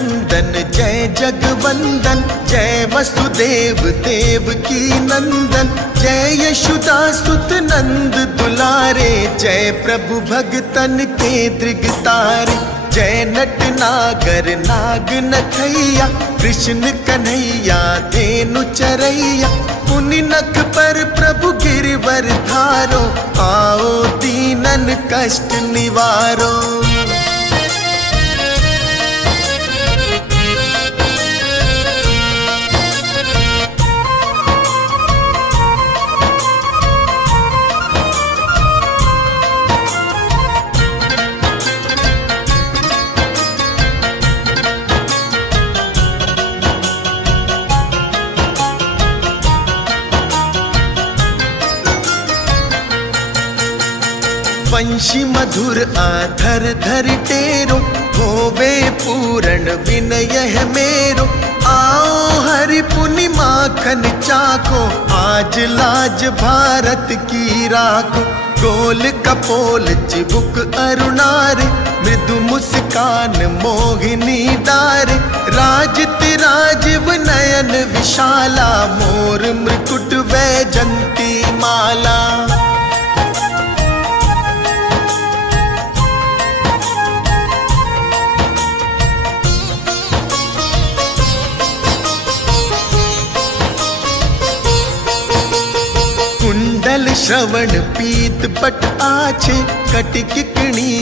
नंदन जय जगवंदन, जय वसुदेव देवकी नंदन, जय यशोदा सुत नंद दुलारे, जय प्रभु भगतन के दृगतारे, जय नट नागर नाग नथैया, कृष्ण कन्हैया धेनु चरैया, पुनि नख पर प्रभु गिरवर धारो, आओ दीनन कष्ट निवारो। वंशी मधुर आधर धर टेरो, होवे पूर्ण विनय है मेरो, आओ हरि पुनि माखन चाखो, आज लाज भारत की राखो, गोल कपोल चिबुक अरुणारे, मृदु मुस्कान मोहिनी डारे, राजतिराजीव नयन विशाला, मोर मृकुट वैजंती माला। कुंडल श्रवण पीत पट आछे, कटिकिकणी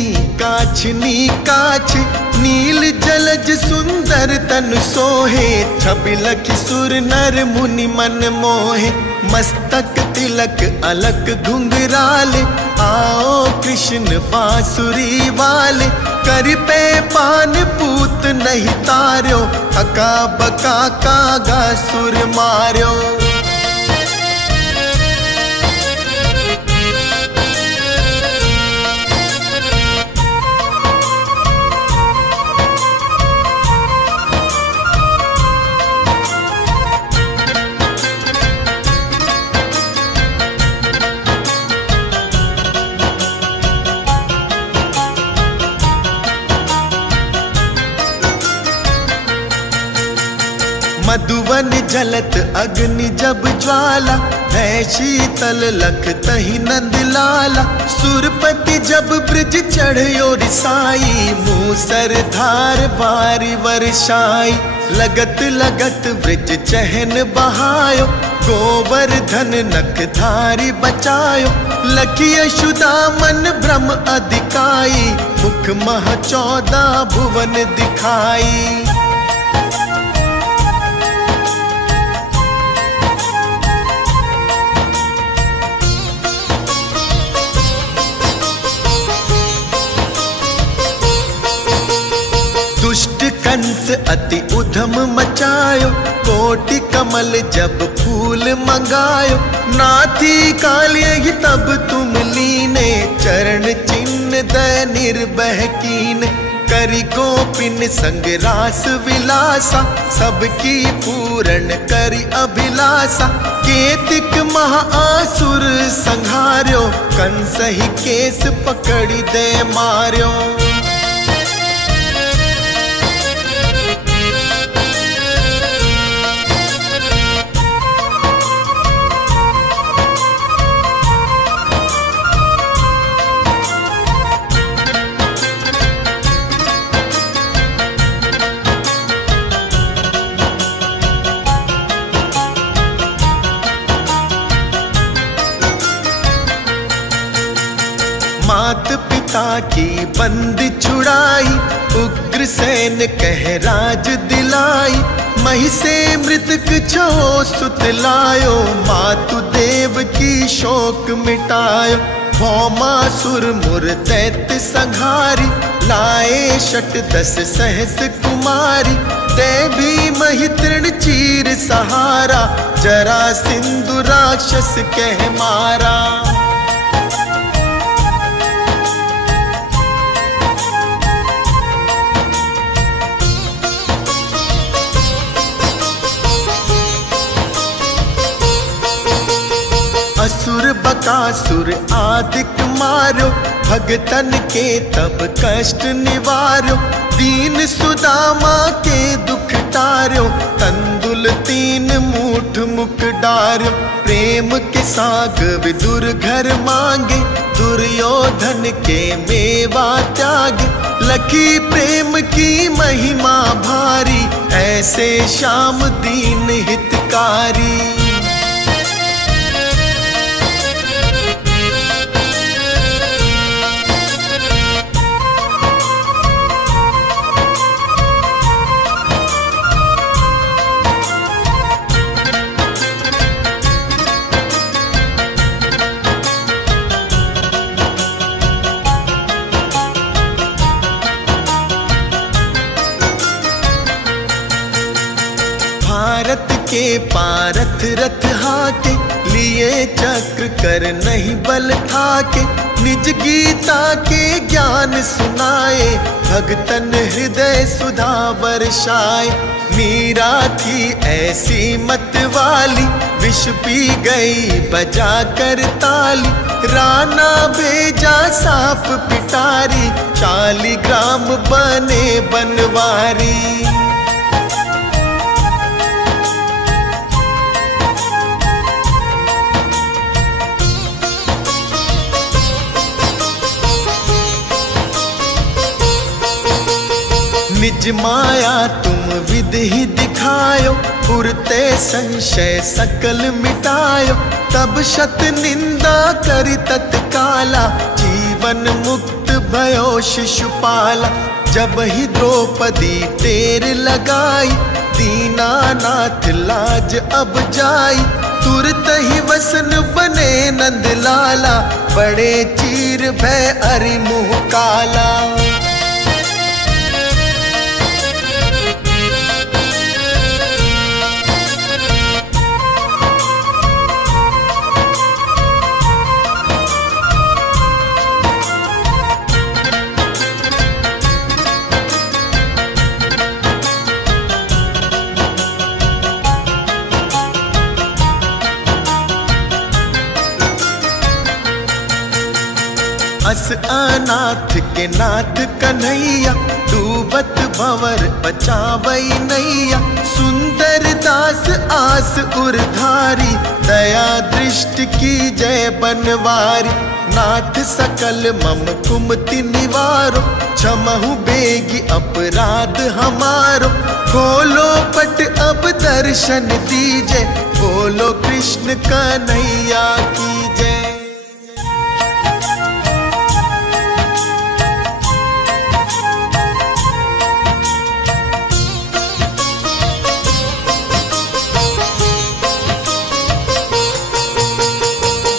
काछनी काछे, नील जलज सुंदर तन सोहे, छबिलखि सुर नर मुनि मन मोहे, मस्तक तिलक अलक घुंघराले, आओ कृष्ण बांसुरी वाले, कर पे पान पूत नहीं तार्यो, अका बका कागा सुर मार्यो। मधुवन जलत अग्नि जब ज्वाला, है शीतल लख तही नंद लाला, सुरपति जब ब्रिज चढ़यो रिसाई, मूसर धार बारी वर्षाई, लगत लगत ब्रिज चहन बहायो, गोवर्धन नख धारी बचायो, लखी यशोदा मन भ्रम अधिकाई, मुख मह 14 भुवन दिखाई। दुष्ट कंस अति उधम मचायो, कोटि कमल जब फूल मंगायो, नाथी काल्य ही तब तुम लीने, चरण चिन्ह दय निर्भय कीने, करी गोपिन संग रास विलासा, सबकी पूर्ण करी अभिलाषा, केतिक महाआसुर संहार्यो, कंस ही केस पकड़ी दे मार्यो। मात पिता की बंद छुड़ाई, उग्रसेन कह राज दिलाई, मही से मृतक छो सुत लायो, मातु देव की शोक मिटायो, भौमासुर मुर दैत्य संहारी, लाए शत 10 सहस कुमारी, ते भी मही तृण चीर सहारा, जरा सिंधु राक्षस कह मारा। असुर बकासुर आदिक मारो, भगतन के तब कष्ट निवारो, दीन सुदामा के मार्यो। प्रेम के साग विदुर घर मांगे, दुर्योधन के मेवा त्यागे। लखी प्रेम की महिमा भारी, ऐसे श्याम दीन हितकारी। भारत के पारथ रथ हाके, लिए चक्र कर नहीं बल थाके। निज गीता के ज्ञान सुनाए, भगतन हृदय सुधा वर्षाए। मीरा थी ऐसी मत वाली, विष पी गई बजा कर ताली। राणा भेजा सांप पिटारी, 40 ग्राम बने बनवारी। निज माया तुम विधि दिखायो, पुरते संशय सकल मिटायो। तब शत निंदा करि तत्काला, जीवन मुक्त भयो शिशुपाला। जब ही द्रौपदी टेर लगाई, दीनानाथ लाज अब जाई। तुरत ही वसन बने नंद लाला, बड़े चीर भय अरि मुँह काला। अस अनाथ के नाथ कन्हैया, डूबत भंवर बचावई नैया। सुंदर दास आस उरधारी, दया दृष्टि की जय बनवारी। नाथ सकल मम कुमति निवारो, क्षमहु बेगी अपराध हमारो। खोलो पट अब दर्शन दीजे, बोलो कृष्ण कन्हैया की जय।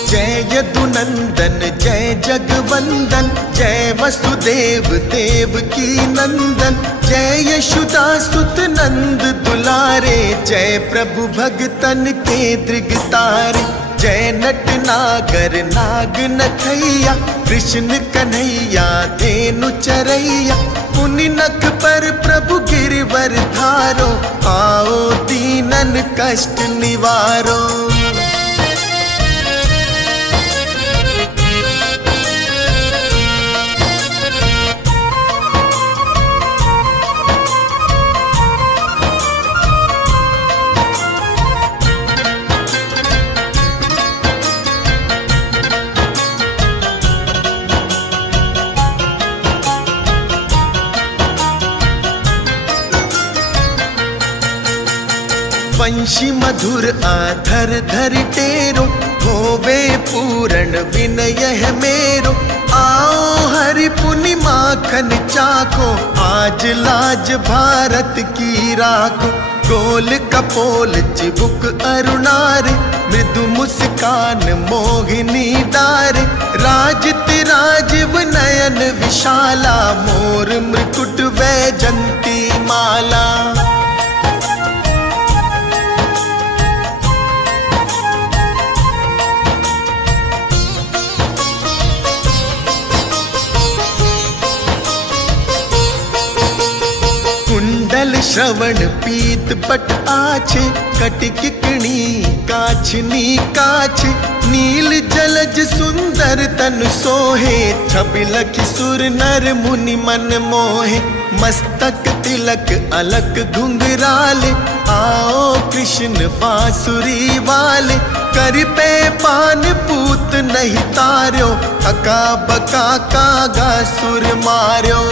जय यदुनंदन जय जगवंदन, जय वसुदेव देव की नंदन। जय यशोदा सुत नंद दुलारे, जय प्रभु भगतन के दृगतारे। जय नट नागर नाग नथैया, कृष्ण कन्हैया धेनु चरैया। पुनि नख पर प्रभु गिरवर धारो, आओ दीनन कष्ट निवारो। वंशी मधुर आधर धर टेरो, होवे पूर्ण विनय है मेरो। आओ हरि पुनि माखन चाखो, आज लाज भारत की राखो। गोल कपोल चिबुक अरुणारे, मृदु मुस्कान मोहिनी डारे। राजति राजीव नयन विशाला, मोर मृकुट वैजंती माला। कुंडल श्रवण पीत पट आछे, कटिकिकणी काछनी काछे। नील जलज सुंदर तन सोहे, छबिलखि सुर नर मुनि मन मोहे। मस्तक तिलक अलक घुंघराले, आओ कृष्ण बांसुरी वाले, कर पे पान पूत नहीं तार्यो, अका बका कागा सुर मार्यो।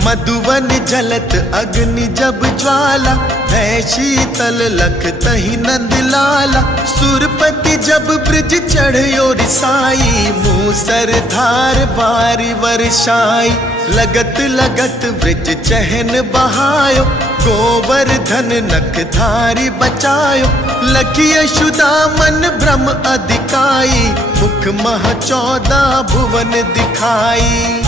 मधुवन जलत अग्नि जब ज्वाला, है शीतल लख तही नंद लाला। सुरपति जब ब्रिज चढ़यो रिसाई, मूसर धार बारी वर्षाई। लगत लगत ब्रिज चहन बहायो, गोवर्धन नख धारी बचायो। लखी यशुदा मन ब्रह्म अधिकाई, मुख मह 14 भुवन दिखाई।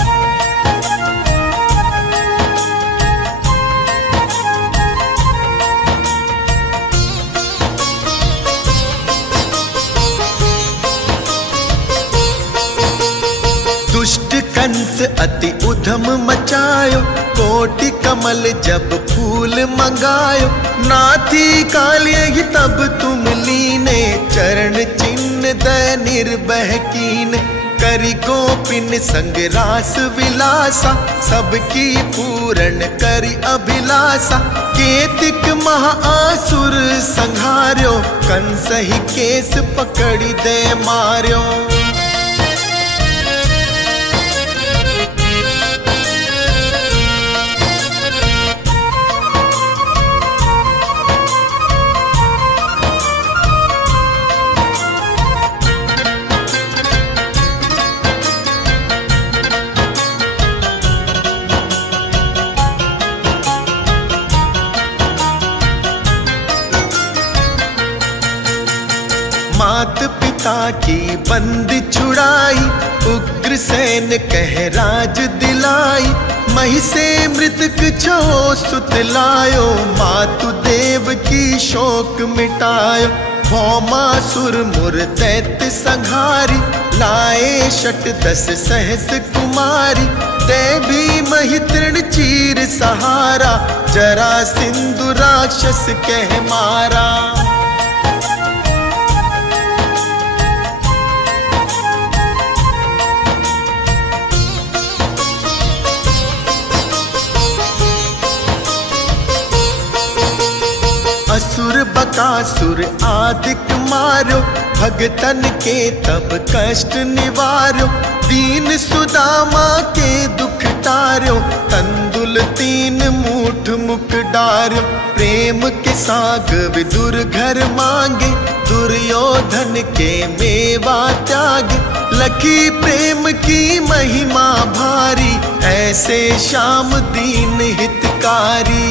दुष्ट कंस अति उधम मचायो, कोटि कमल जब फूल मंगायो। नाथी काल्य ही तब तुम लीने, चरण चिन्ह दय निर्भय कीन। करि गोपिन संग रास विलासा, सबकी पूर्ण करि अभिलाषा। केतिक महाआसुर संहार्यो, कंस ही केस पकड़ी दे मार्यो। मात पिता की बंदी छुड़ाई, उग्रसेन कह राज दिलाई। मही से मृतक छो सुत लायो, मातु देव की शोक मिटायो। भौमासुर मुर दैत्य संहारी, लाए शत 10 सहस कुमारी। ते भी मही तृण चीर सहारा, जरा सिंधु राक्षस कह मारा। असुर बकासुर आदिक मारो, भगतन के तब कष्ट निवार्यो। दीन सुदामा के दुख टार्यो, तंदुल 3 मूठ मुख डार्यो। प्रेम के साग विदुर घर मांगे, दुर्योधन के मेवा त्यागे। लखी प्रेम की महिमा भारी, ऐसे श्याम दीन हितकारी।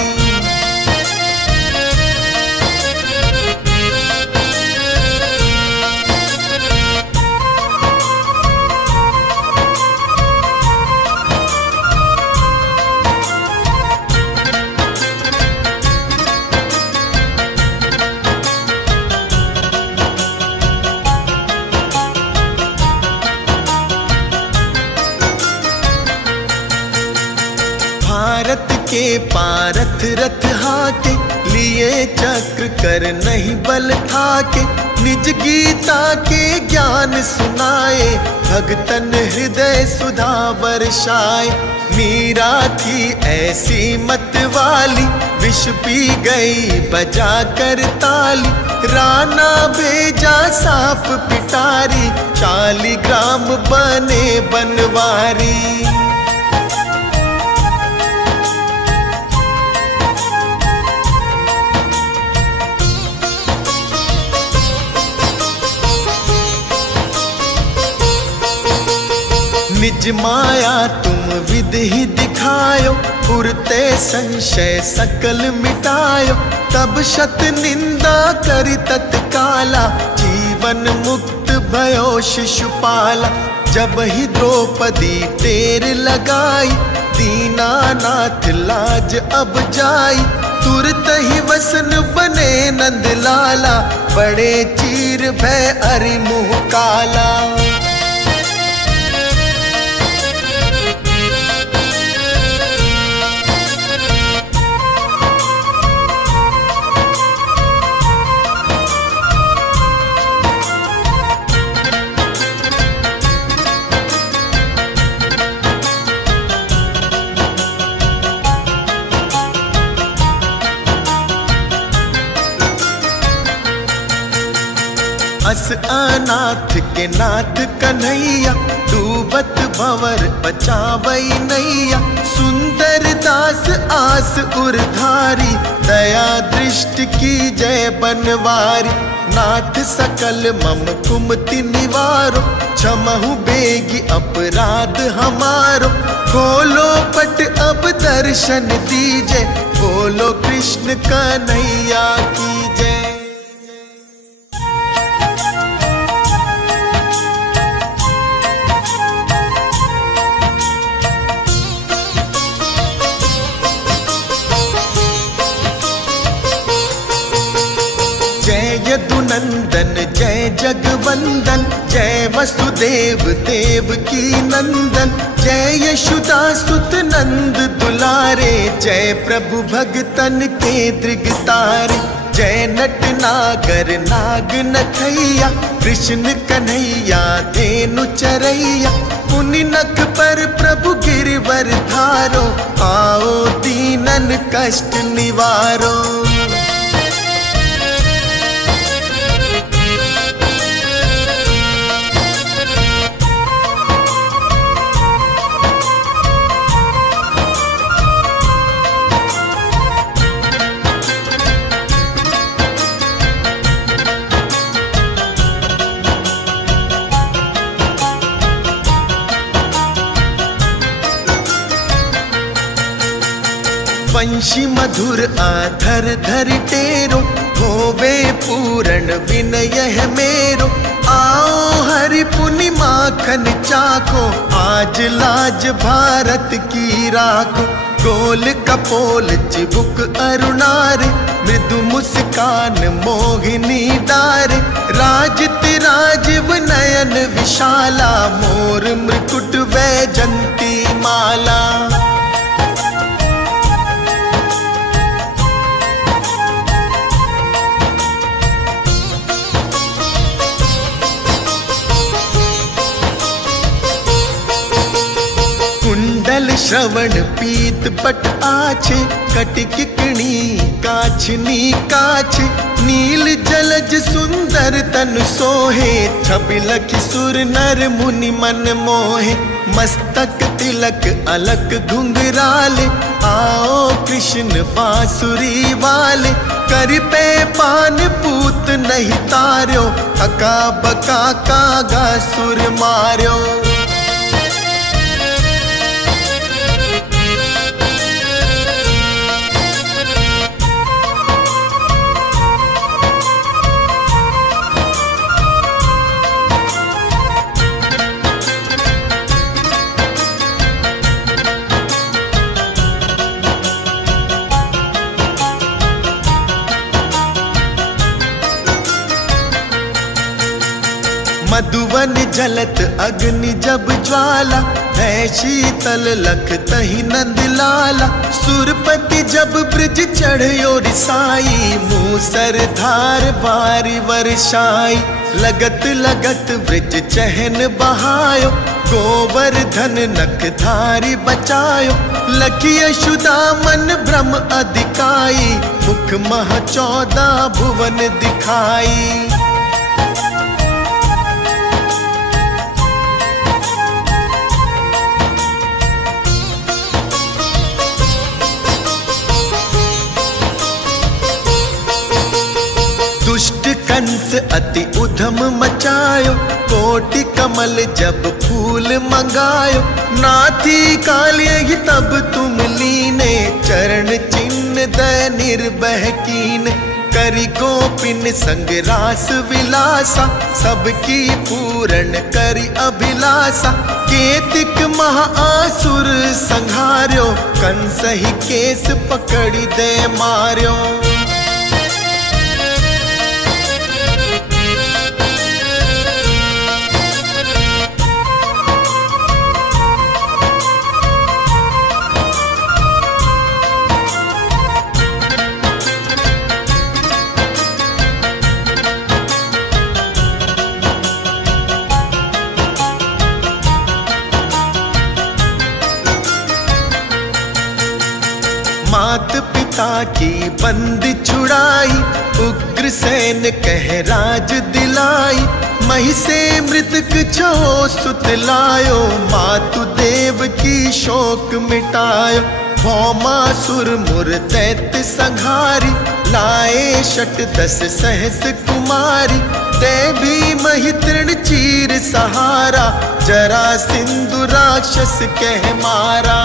भारत के पारथ रथ हाके, लिए चक्र कर नहीं बल ठाके। निज गीता के ज्ञान सुनाए, भगतन हृदय सुधा वर्षाए। मीरा थी ऐसी मत वाली, विष पी गई बजा कर ताली। राणा भेजा सांप पिटारी, 40 ग्राम बने बनवारी। निज माया तुम विधि दिखायो, पुरते संशय सकल मिटायो। तब शत निंदा करि तत्काला, जीवन मुक्त भयो शिशुपाला। जब ही द्रौपदी टेर लगाई, दीनानाथ लाज अब जाई। तुरत ही वसन बने नंद लाला, बड़े चीर भय अरि मुँह काला। अस अनाथ के नाथ कन्हैया, डूबत भंवर बचावई नैया। सुंदर दास आस उरधारी, दया दृष्टि की जय बनवारी। नाथ सकल मम कुमति निवारो, क्षमहु बेगी अपराध हमारो। खोलो पट अब दर्शन दीजे, बोलो कृष्ण कन्हैया की जय। जय यदुनंदन जय जगवंदन, जय वसुदेव देव की नंदन। जय यशोदा सुत नंद दुलारे, जय प्रभु भगतन के दृगतारे। जय नट नागर नाग नथैया, कृष्ण कन्हैया धेनु चरैया। पुनि नख पर प्रभु गिरवर धारो, आओ दीनन कष्ट निवारो। वंशी मधुर आधर धर टेरो, होवे पूर्ण विनय है मेरो। आओ हरि पुनि माखन चाखो, आज लाज भारत की राखो। गोल कपोल चिबुक अरुणारे, मृदु मुस्कान मोहिनी डारे। राजत राजीव नयन विशाला, मोर मृकुट वैजंती माला। कुंडल श्रवण पीत पट आछे, कटिक किणी काछनी काछे। नील जलज सुंदर तन सोहे, छबिलख सुर नर मुनि मन मोहे। मस्तक तिलक अलक घुंघराले, आओ कृष्ण बांसुरी वाले। कर पे पान पूत नहीं तार्यो, अका बका कागा सुर मार्यो। मधुवन जलत अग्नि जब ज्वाला, है शीतल लख तही नंद लाला। सुरपति जब ब्रिज चढ़यो रिसाई, मूसर धार बारी वर्षाई। लगत लगत ब्रिज चहन बहायो, गोवर्धन नख धारी बचायो। लखी यशोदा मन भ्रम अधिकाई, मुख मह 14 भुवन दिखाई। दुष्ट कंस अति उधम मचायो, कोटि कमल जब फूल मंगायो। नाथी कालिय तब तुम लीने, चरण चिन्ह दय निर्भय कीने। करी गोपिन संग रास विलासा, सबकी पूर्ण करी अभिलाषा। केतिक महाआसुर संहार्यो, कंस ही केस पकड़ी दे मार्यो। मात पिता की बंद छुड़ाई, उग्रसेन कह राज दिलाई। मही से मृतक छो सुत लायो, मातु देव की शोक मिटायो। भौमासुर मुर दैत्य संहारी, लाए शट 10 सहस कुमारी। ते भी मही तृण चीर सहारा, जरा सिंधु राक्षस कह मारा।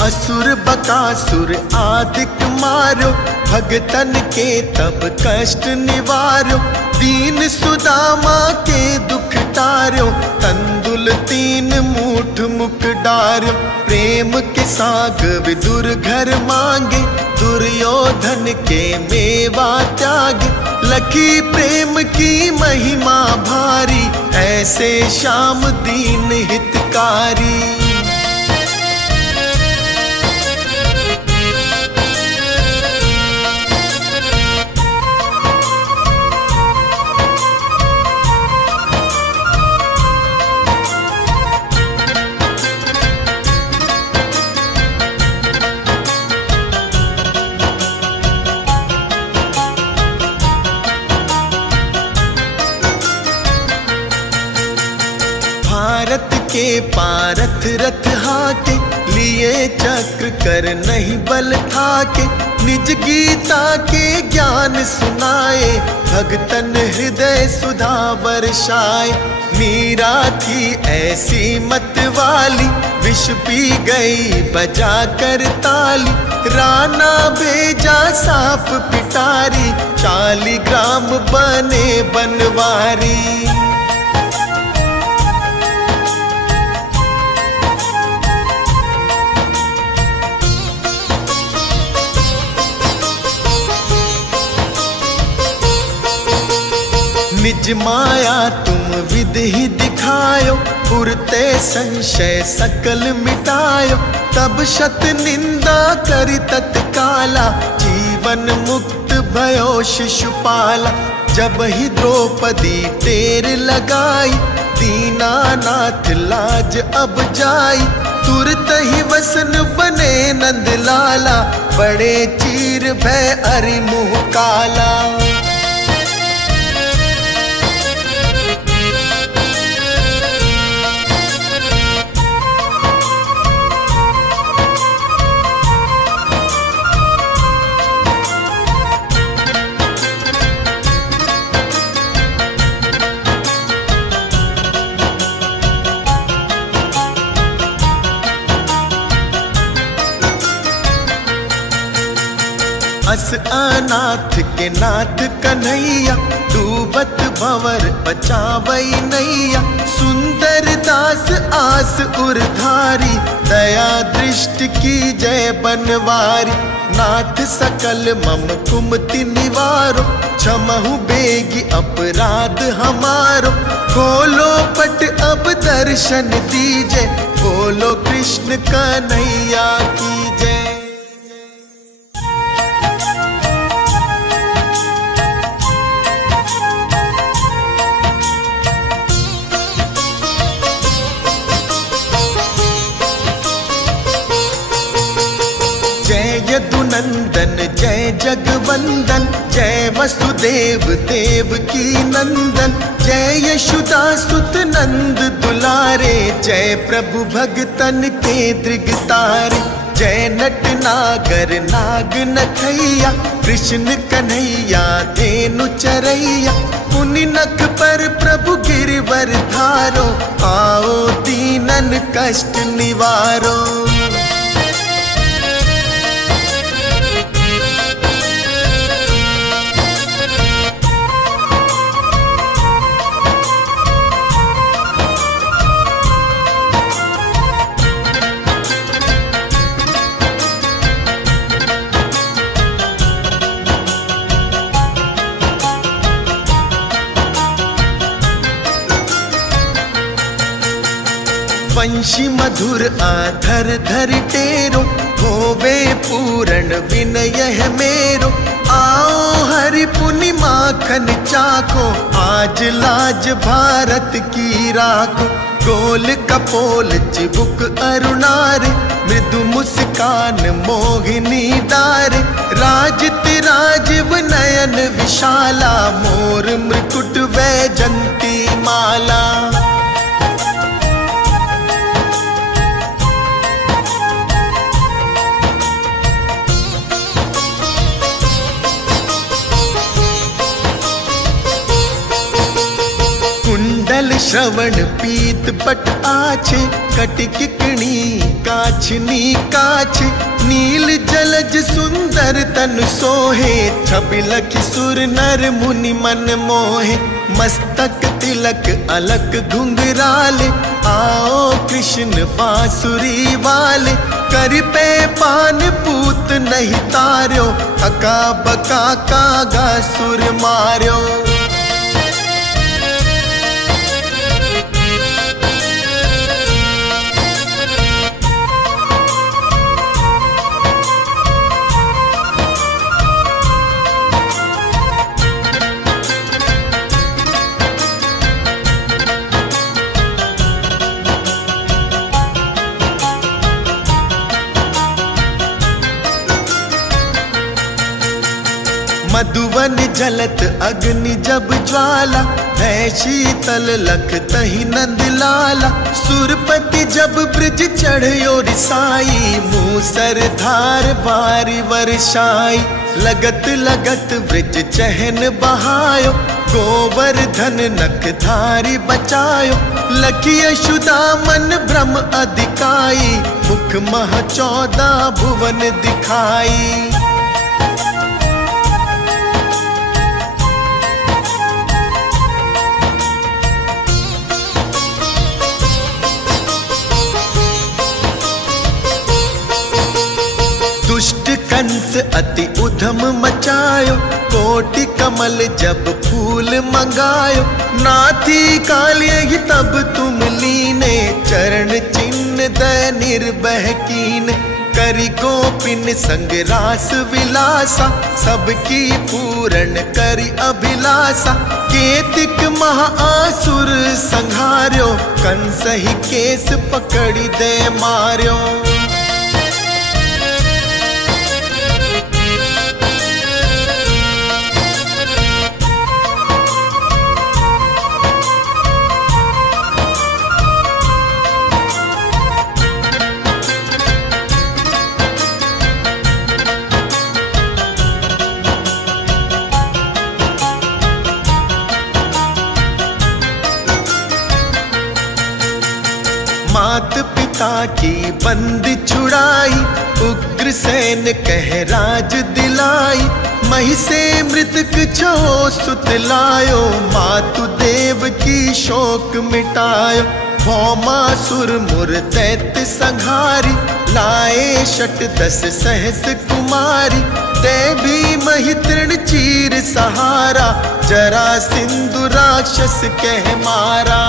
असुर बकासुर आदिक मारो, भगतन के तब कष्ट निवारो। दीन सुदामा के दुख टार्यो, तंदुल 3 मूठ मुख डार्यो। प्रेम के साग विदुर घर मांगे, दुर्योधन के मेवा त्यागे। लखी प्रेम की महिमा भारी, ऐसे श्याम दीन हितकारी। भारत के पारथ रथ हाके, लिए चक्र कर नहीं बल थाके। निज गीता के ज्ञान सुनाए, भगतन हृदय सुधा वर्षाए। मीरा थी ऐसी मत वाली, विष पी गई बजा कर ताली। राणा भेजा सांप पिटारी, 40 ग्राम बने बनवारी। निज माया तुम विधि दिखायो, पुरते संशय सकल मिटायो। तब शत निंदा करि तत्काला, जीवन मुक्त भयो शिशुपाला। जब ही द्रौपदी टेर लगाई, दीनानाथ लाज अब जाई। तुरत ही वसन बने नंद लाला, बड़े चीर भय अरि मुँह काला। अस अनाथ के नाथ कन्हैया, डूबत भंवर बचावई नैया। सुंदर दास आस उरधारी, दया दृष्टि की जय बनवारी। नाथ सकल मम कुमति निवारो, क्षमहु बेगी अपराध हमारो। खोलो पट अब दर्शन दीजे, बोलो कृष्ण कन्हैया की जय। यदुनंदन जय जगवंदन, जय वसुदेव देव की नंदन। जय यशोदा सुत नंद दुलारे, जय प्रभु भगतन के दृग तारे। जय नट नागर नाग नथैया, कृष्ण कन्हैया धेनु चरैया। पुनि नख पर प्रभु गिरवर धारो, आओ दीनन कष्ट निवारो। वंशी मधुर आधर धर टेरो, होवे पूर्ण विनय है मेरो। आओ हरि पुनि माखन चाखो, आज लाज भारत की राखो। गोल कपोल चिबुक अरुणारे, मृदु मुस्कान मोहिनी डारे। राजति राजीव नयन विशाला, मोर मृकुट वैजंती माला। कुंडल श्रवण पीत पट आछे, कटिकिकणी काछनी काछे। नील जलज सुंदर तन सोहे, छबि लखि सुर नर मुनि मन मोहे। मस्तक तिलक अलक घुंघराले, आओ कृष्ण बांसुरी वाले। कर पे पान पूत नहीं तार्यो, अका बका कागा सुर मार्यो। मधुवन जलत अग्नि जब ज्वाला, है शीतल लख तही नंद लाला। सुरपति जब ब्रिज चढ़यो रिसाई, मूसर धार बारी वर्षाई। लगत लगत ब्रिज चहन बहायो, गोवर्धन नख धारी बचायो। लखी यशुदा मन भ्रम अधिकाई, मुख मह 14 भुवन दिखाई। दुष्ट कंस अति उधम मचायो, कोटि कमल जब फूल मंगायो। नाथी काल्य ही तब तुम लीने, चरण चिन्ह दय निर्भय कीन। करि गोपिन संग रास विलासा, सबकी पूर्ण करि अभिलाषा। केतिक महाआसुर संहार्यो, कंस ही केस पकड़ी दे मार्यो। मात पिता की बंद छुड़ाई, उग्रसेन कह राज दिलाई। मही से मृतक छो सुत लायो, मातु देव की शोक मिटायो। भौमासुर मुर दैत्य संहारी, लाए शत 10 सहस कुमारी। ते भी मही तृण चीर सहारा, जरा सिंधु राक्षस कह मारा।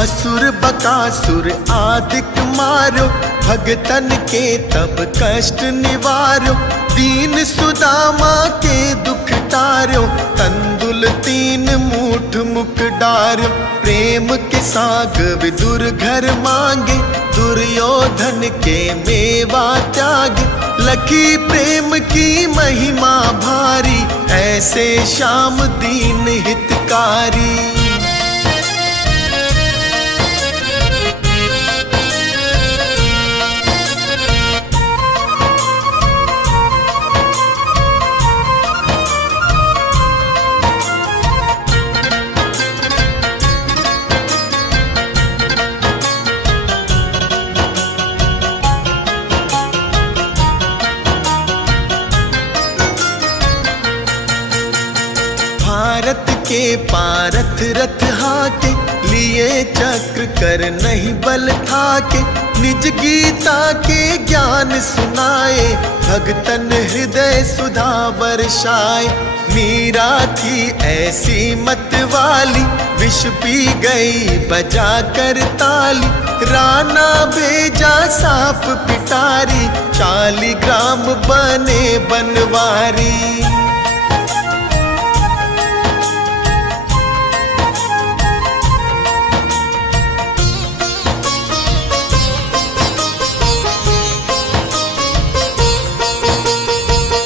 असुर बकासुर आदिक मारो, भगतन के तब कष्ट निवारो। दीन सुदामा के दुख टार्यो, तंदुल 3 मूठ मुख डार्यो। प्रेम के साग विदुर घर मांगे, दुर्योधन के मेवा त्यागे। लखी प्रेम की महिमा भारी, ऐसे श्याम दीन हितकारी। भारत के पारथ रथ हाके, लिए चक्र कर नहीं बल ठाके। निज गीता के ज्ञान सुनाए, भगतन हृदय सुधा वर्षाए। मीरा थी ऐसी मत वाली, विष पी गई बजा कर ताली। राणा भेजा सांप पिटारी, शालिग्राम बने बनवारी।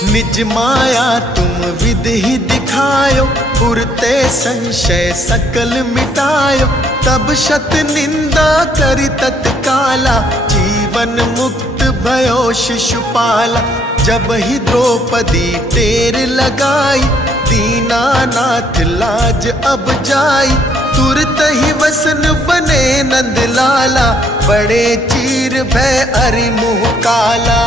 निज माया तुम विधि ही दिखायो, पुरते संशय सकल मिटायो। तब शत निंदा करी तत्काला, जीवन मुक्त भयो शिशुपाला। जब ही द्रौपदी टेर लगाई, दीनानाथ लाज अब जाई। तुरत ही वसन बने नंदलाला, बड़े चीर भय अरि मुँह काला।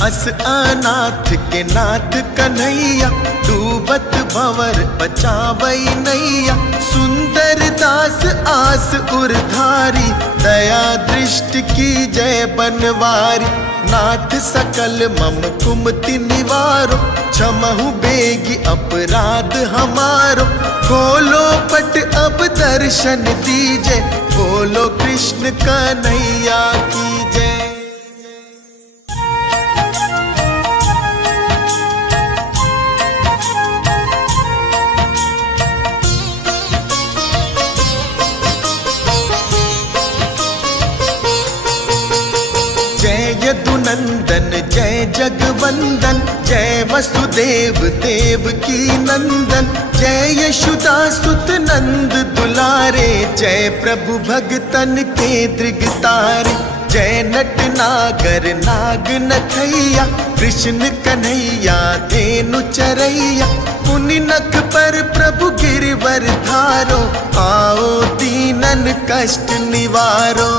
अस अनाथ के नाथ कन्हैया, डूबत भंवर बचावई नैया। सुंदर दास आस उरधारी, दया दृष्टि की जय बनवारी। नाथ सकल मम कुमति निवारो, क्षमहु बेगी अपराध हमारो। खोलो पट अब दर्शन दीजे, बोलो कृष्ण कन्हैया की जय। जय यदुनंदन जय जगवंदन, जय वसुदेव देव की नंदन। जय यशोदा सुत नंद दुलारे, जय प्रभु भगतन के दृगतारे। जय नट नागर नाग नथैया, कृष्ण कन्हैया धेनु चरैया। पुनि नख पर प्रभु गिरवर धारो, आओ दीनन कष्ट निवारो।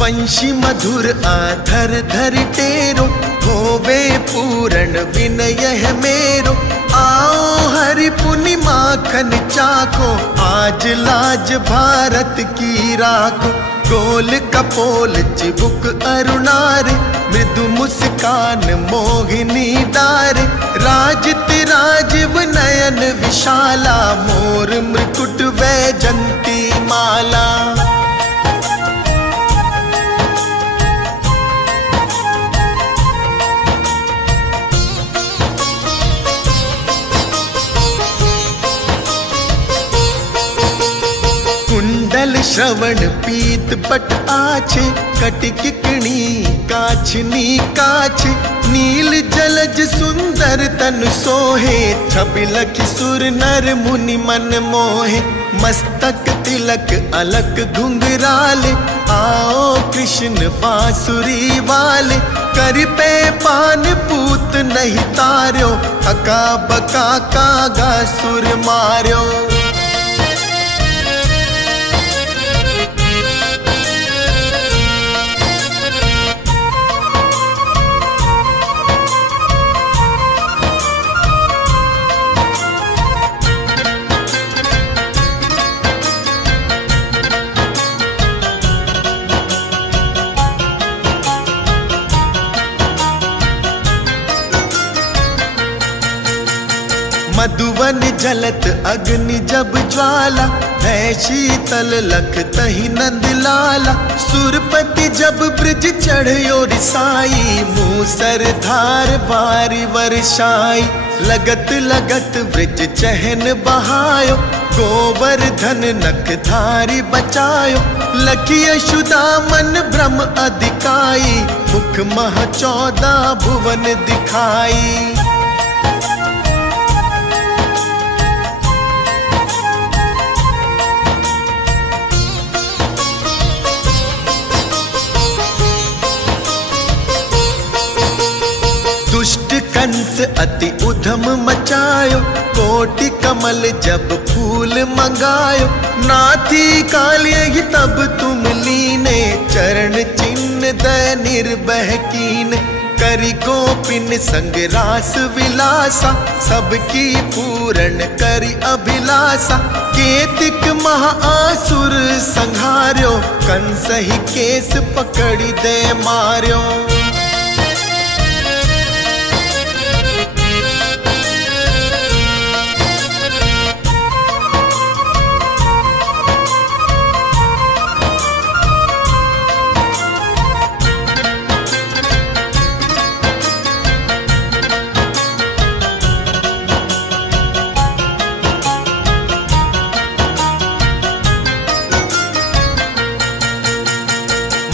वंशी मधुर आधर धर टेरो, होवे पूर्ण विनय है मेरो। आओ हरि पुनि माखन चाखो, आज लाज भारत की राखो। गोल कपोल चिबुक अरुणारे, मृदु मुस्कान मोहिनी डारे। राजति राजीव नयन विशाला, मोर मृकुट वैजंती माला। कुंडल श्रवण पीत पट आछे, कटिकिकणी काछनी काछे। नील जलज सुंदर तन सोहे, छबिलखि सुर नर मुनि मन मोहे। मस्तक तिलक अलक घुंघराले, आओ कृष्ण बांसुरी वाले। कर पे पान पूत नहीं तार्यो, हका बका कागा सुर मार्यो। मधुवन जलत अग्नि जब ज्वाला, है शीतल लख तही नंद लाला। सुरपति जब ब्रिज चढ़यो रिसाई, मूसर धार बारी वर्षाई। लगत लगत ब्रिज चहन बहायो, गोवर्धन नख धारी बचायो। लखी यशोदामन ब्रह्म अधिकाई, मुख मह 14 भुवन दिखाई। दुष्ट कंस अति उधम मचायो, कोटि कमल जब फूल मंगायो। नाथी कालिय ही तब तुम लीने, चरण चिन्ह दय निर्भय कीन। करी गोपिन संग रास विलासा, सबकी पूर्ण करी अभिलाषा। केतिक महाआसुर संहार्यो, कंस ही केस पकड़ी दे मार्यो।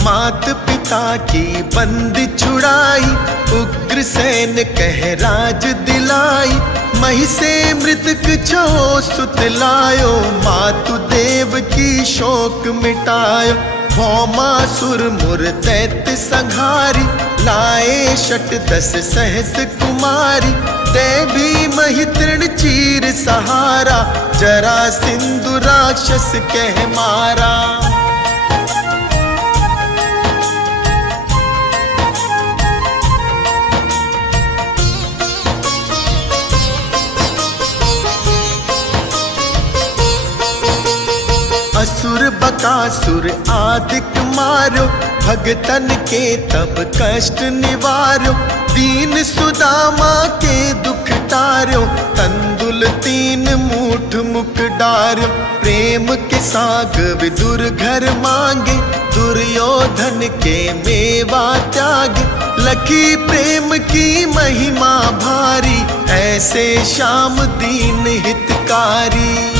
मात पिता की बंद छुड़ाई, उग्रसेन कह राज दिलाई। मही से मृतक छो सुत लायो, मातु देव की शोक मिटायो। भौमासुर मुर दैत्य संहारी, लाए शत 10 सहस कुमारी। ते भी मही तृण चीर सहारा, जरा सिंधु राक्षस कह मारा। असुर बकासुर आदिक मारो, भगतन के तब कष्ट निवार्यो। दीन सुदामा के दुख टार्यो, तंदुल 3 मूठ मुख डार्यो। प्रेम के साग विदुर घर मांगे, दुर्योधन के मेवा त्यागे। लखी प्रेम की महिमा भारी, ऐसे श्याम दीन हितकारी।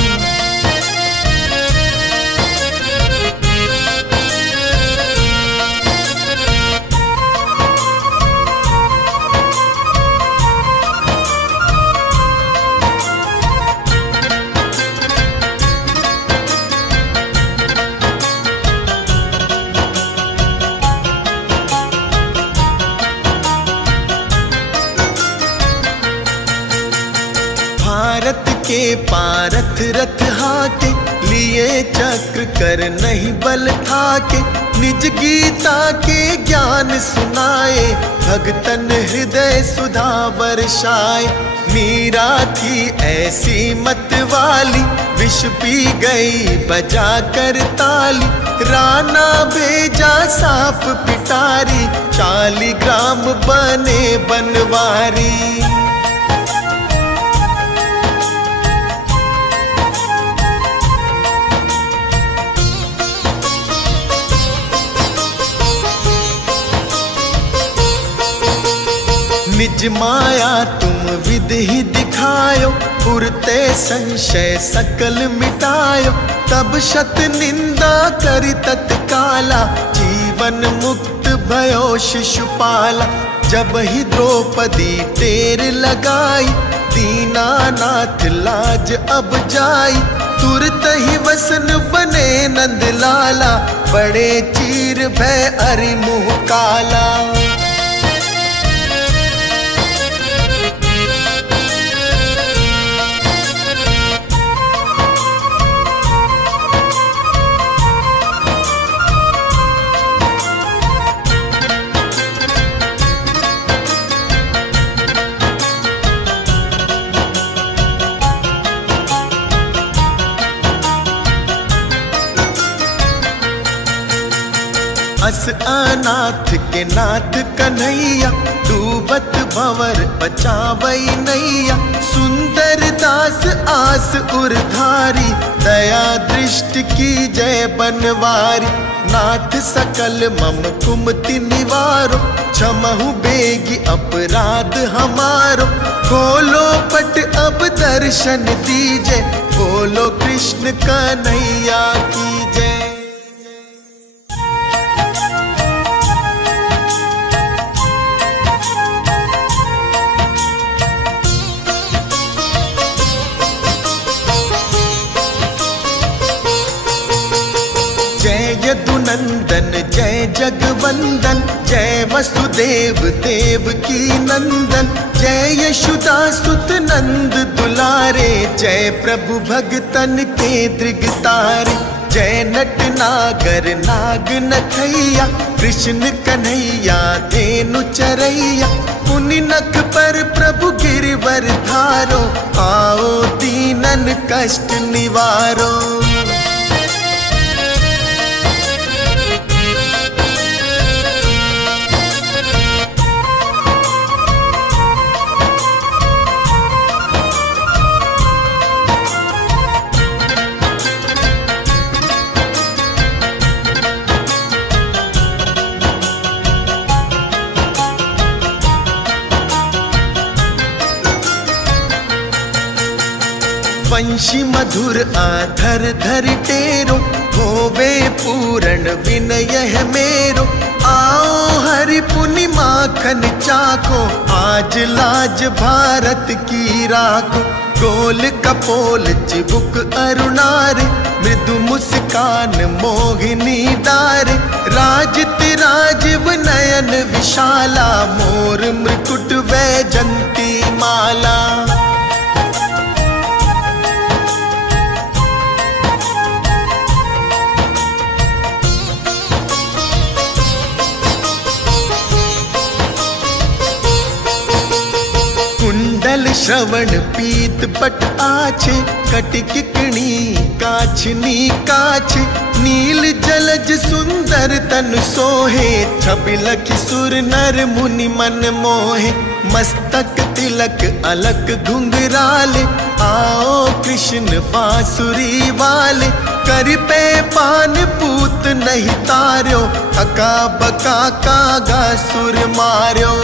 भारत के पारथ रथ हाके, लिए चक्र कर नहीं बल ठाके। निज गीता के ज्ञान सुनाए, भगतन हृदय सुधा वर्षाए। मीरा थी ऐसी मत वाली, विष पी गई बजा कर ताली। राना भेजा सांप पिटारी, 40 ग्राम बने बनवारी। निज माया तुम विधि दिखायो, पुरते संशय सकल मिटायो। तब शत निंदा करि तत्काला, जीवन मुक्त भयो शिशुपाला। जब ही द्रौपदी टेर लगाई, दीनानाथ लाज अब जाई। तुरत ही वसन बने नंदलाला, बड़े चीर भय अरि मुँह काला। अनाथ के नाथ कन्हैया, डूबत भंवर बचावई नैया। सुंदर दास आस उरधारी, दया दृष्टि की जय बनवारी। नाथ सकल मम कुमति निवारो, क्षमहु बेगी अपराध हमारो। खोलो पट अब दर्शन दीजे, बोलो कृष्ण कन्हैया की जय। जय यदुनंदन जय जगवंदन, जय वसुदेव देव की नंदन। जय यशोदा सुत नंद दुलारे, जय प्रभु भगतन के दृगतारे। जय नट नागर नाग नथैया, कृष्ण कन्हैया धेनु चरैया। पुनि नख पर प्रभु गिरवर धारो, आओ दीनन कष्ट निवारो। वंशी मधुर आधर धर टेरो, होवे पूर्ण विनय है मेरो। आओ हरि पुनि माखन चाखो, आज लाज भारत की राखो। गोल कपोल चिबुक अरुणारे, मृदु मुस्कान मोहिनी डारे। राजित राजीव नयन विशाला, मोर मृकुट वैजंती माला। कुंडल श्रवण पीत पट आछे, कटिकिकणी काछनी काछे। नील जलज सुंदर तन सोहे, छबिलख सुर नर मुनि मन मोहे। मस्तक तिलक अलक घुंघराले, आओ कृष्ण बांसुरी वाले। कर पे पान पूत नहीं तार्यो, अका बका कागा सुर मार्यो।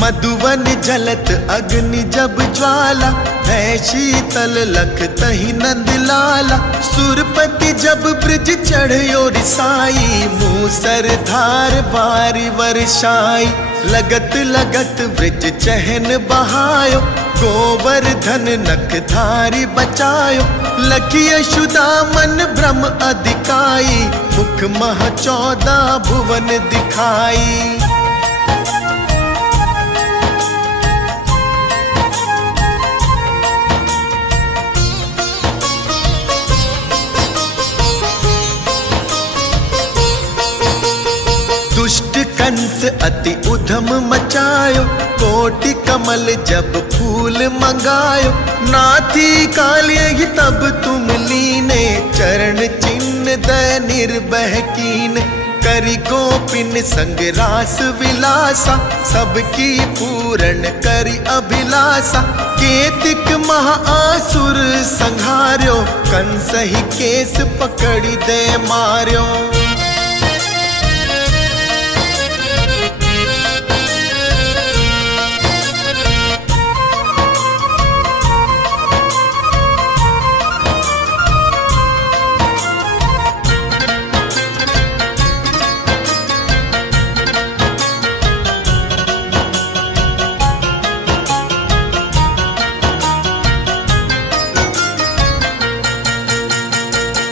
मधुवन जलत अग्नि जब ज्वाला, है शीतल लख तही नंद लाला। सुरपति जब ब्रिज चढ़यो रिसाई, मूसर धार बारी वर्षाई। लगत लगत ब्रिज चहन बहायो, गोवर्धन नख धारी बचायो। लखी यशोदा मन भ्रम अधिकाई, मुख मह 14 भुवन दिखाई। दुष्ट कंस अति उधम मचायो, कोटि कमल जब फूल मंगायो। नाथी कालिय तब तुम लीने, चरण चिन्ह दय निर्भय कीन। करि गोपिन संग रास विलासा, सबकी पूर्ण करि अभिलाषा। केतिक महाआसुर संहार्यो, कंस ही केस पकड़ी दे मार्यो।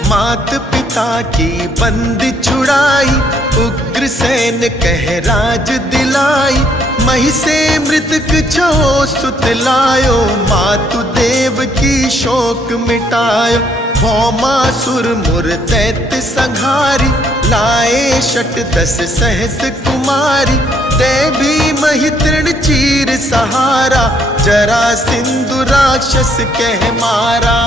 मात पिता सीता की बंद छुड़ाई, उग्र सैन कह राज दिलाई। मही से मृतक छो सुतलायो, मातु देव की शोक मिटायो। भौमासुर मुर दैत्य संहारी, लाए शट 10 सहस कुमारी। ते भी मही तृण चीर सहारा, जरा सिंधु राक्षस कह मारा।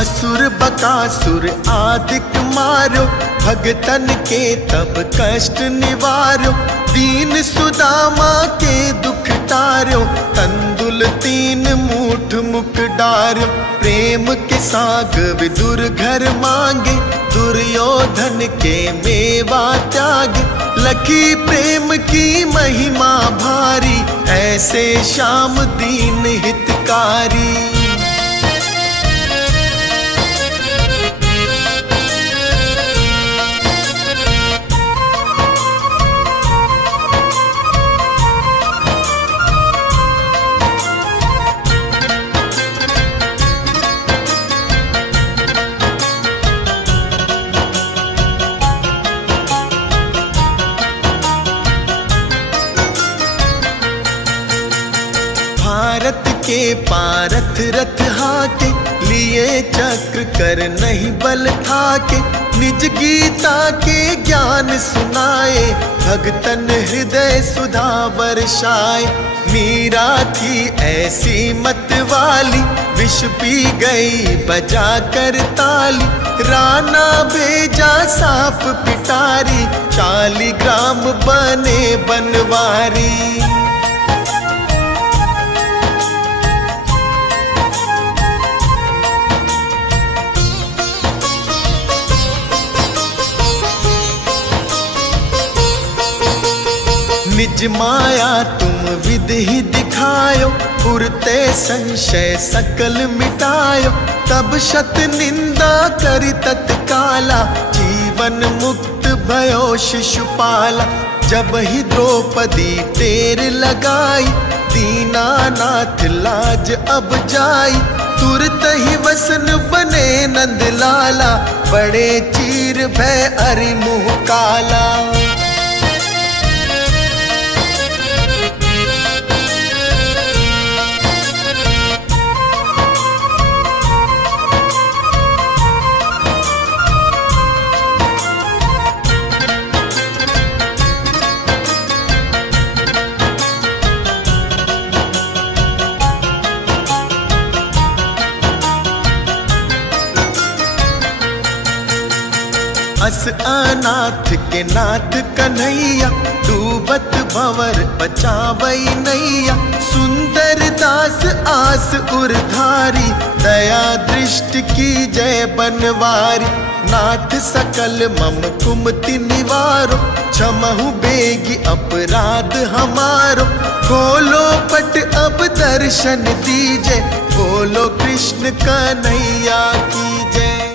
असुर बकासुर आदिक मारो, भगतन के तब कष्ट निवारो। दीन सुदामा के दुख टार्यो, तंदुल 3 मूठ मुख डार्यो। प्रेम के साग विदुर घर मांगे, दुर्योधन के मेवा त्यागे। लखी प्रेम की महिमा भारी, ऐसे श्याम दीन हितकारी। भारत के पारथ रथ हाके, लिए चक्र कर नहीं बल थाके। निज गीता के ज्ञान सुनाए, भगतन हृदय सुधा वर्षाए। मीरा थी ऐसी मत वाली, विष पी गई बजा कर ताली। राना भेजा सांप पिटारी, 40 ग्राम बने बनवारी। निज माया तुम विधि दिखायो, पुरते संशय सकल मिटायो। तब शत निंदा करि तत्काला, जीवन मुक्त भयो शिशुपाला। जब ही द्रौपदी टेर लगाई, दीनानाथ लाज अब जाई। तुरत ही वसन बने नंदलाला, बड़े चीर भय अरि मुँह काला। अस अनाथ के नाथ कन्हैया, डूबत भंवर बचावई नैया। सुंदर दास आस उरधारी, दया दृष्टि की जय बनवारी। नाथ सकल मम कुमति निवारो, क्षमहु बेगी अपराध हमारो। खोलो पट अब दर्शन दीजे, बोलो कृष्ण कन्हैया की जय।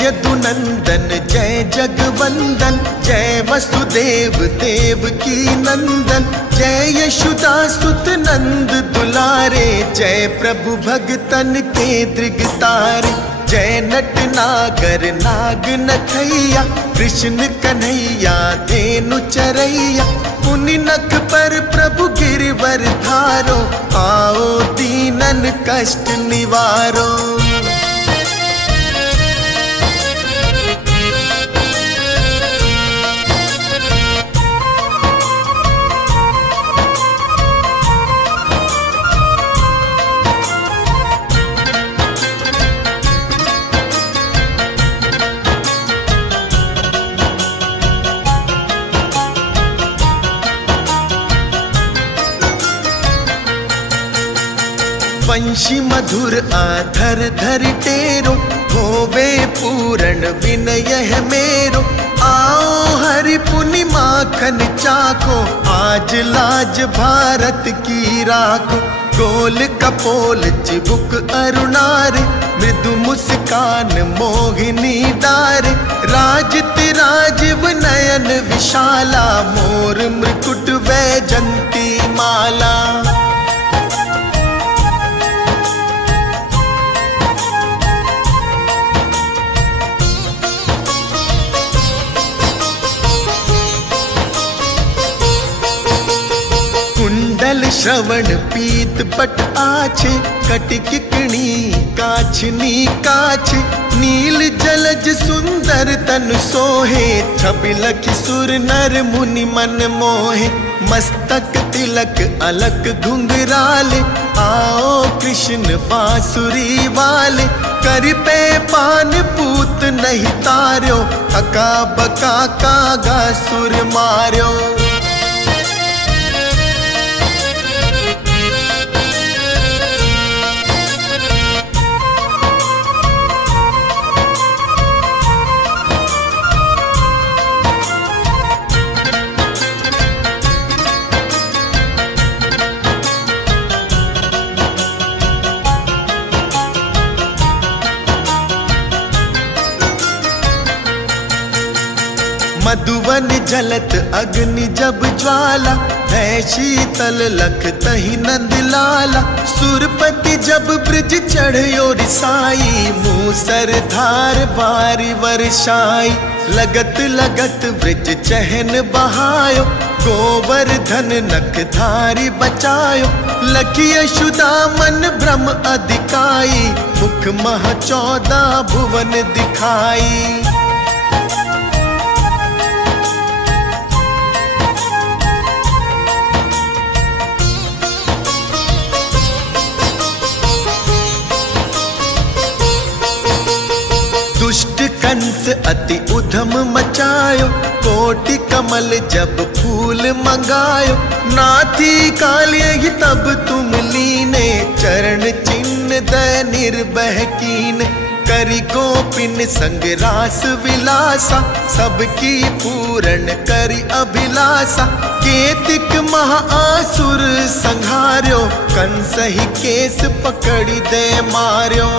यदुनंदन जय जगवंदन, जय वसुदेव देव की नंदन। जय यशोदा सुत नंद दुलारे, जय प्रभु भगतन के दृगतारे। जय नट नागर नाग नथैया, कृष्ण कन्हैया धेनु चरैया। पुनि नख पर प्रभु गिरवर धारो, आओ दीनन कष्ट निवारो। वंशी मधुर आधर धरि टेरो, होवे पूर्ण विनय है मेरो। आओ हरि पुनि माखन चाखो, आज लाज भारत की राखो। गोल कपोल चिबुक अरुणारे, मृदु मुस्कान मोहिनी डारे। राजति राजीव नयन विशाला, मोर मृकुट वैजंती माला। कुंडल श्रवण पीत पट आछे, कटिकिकणी काछनी काछे। नील जलज सुंदर तन सोहे, छबि लखि सुर नर मुनि मन मोहे। मस्तक तिलक अलक घुंघराले, आओ कृष्ण बांसुरी वाले। कर पे पान पूत नहीं तार्यो, अका बका कागा सुर मार्यो। मधुवन जलत अग्नि जब ज्वाला, है शीतल लख तही नंद लाला। सुरपति जब ब्रिज चढ़यो रिसाई, मूसर धार बारी वर्षाई। लगत लगत ब्रिज चहन बहायो, गोवर्धन नख धारी बचायो। लखी यशोदामन ब्रह्म अधिकाई, मुख मह 14 भुवन दिखाई। दुष्ट कंस अति उधम मचायो, कोटि कमल जब फूल मंगायो। नाथी काल्य ही तब तुम लीने, चरण चिन्ह दय निर्भय कीन। करि गोपिन संग रास विलासा, सबकी पूर्ण करि अभिलाषा। केतिक महाआसुर संहार्यो, कंस ही केस पकड़ी दे मार्यो।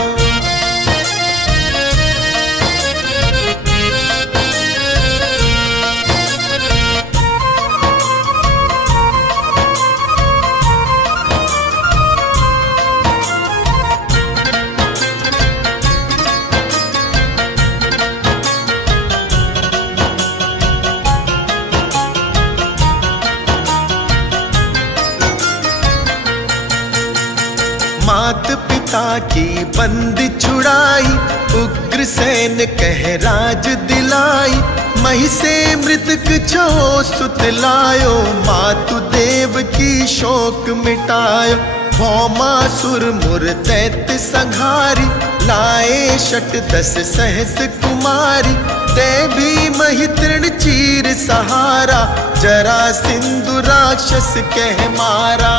मात पिता की बंदी छुड़ाई, उग्रसेन कह राज दिलाई। मही से मृतक छो सुत लायो, मातु देव की शोक मिटायो। भौमासुर मुर दैत्य संहारी, लाए शत 10 सहस कुमारी। ते भी मही तृण चीर सहारा, जरा सिंधु राक्षस कह मारा।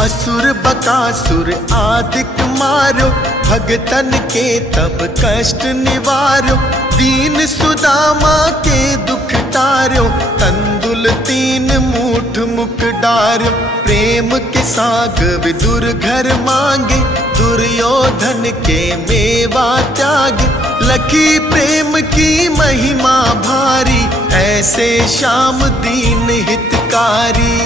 असुर बकासुर आदिक मारो, भगतन के तब कष्ट निवारो। दीन सुदामा के दुख टार्यो, तंदुल 3 मूठ मुख डार्यो। प्रेम के साग विदुर घर मांगे, दुर्योधन के मेवा त्यागे। लखी प्रेम की महिमा भारी, ऐसे श्याम दीन हितकारी।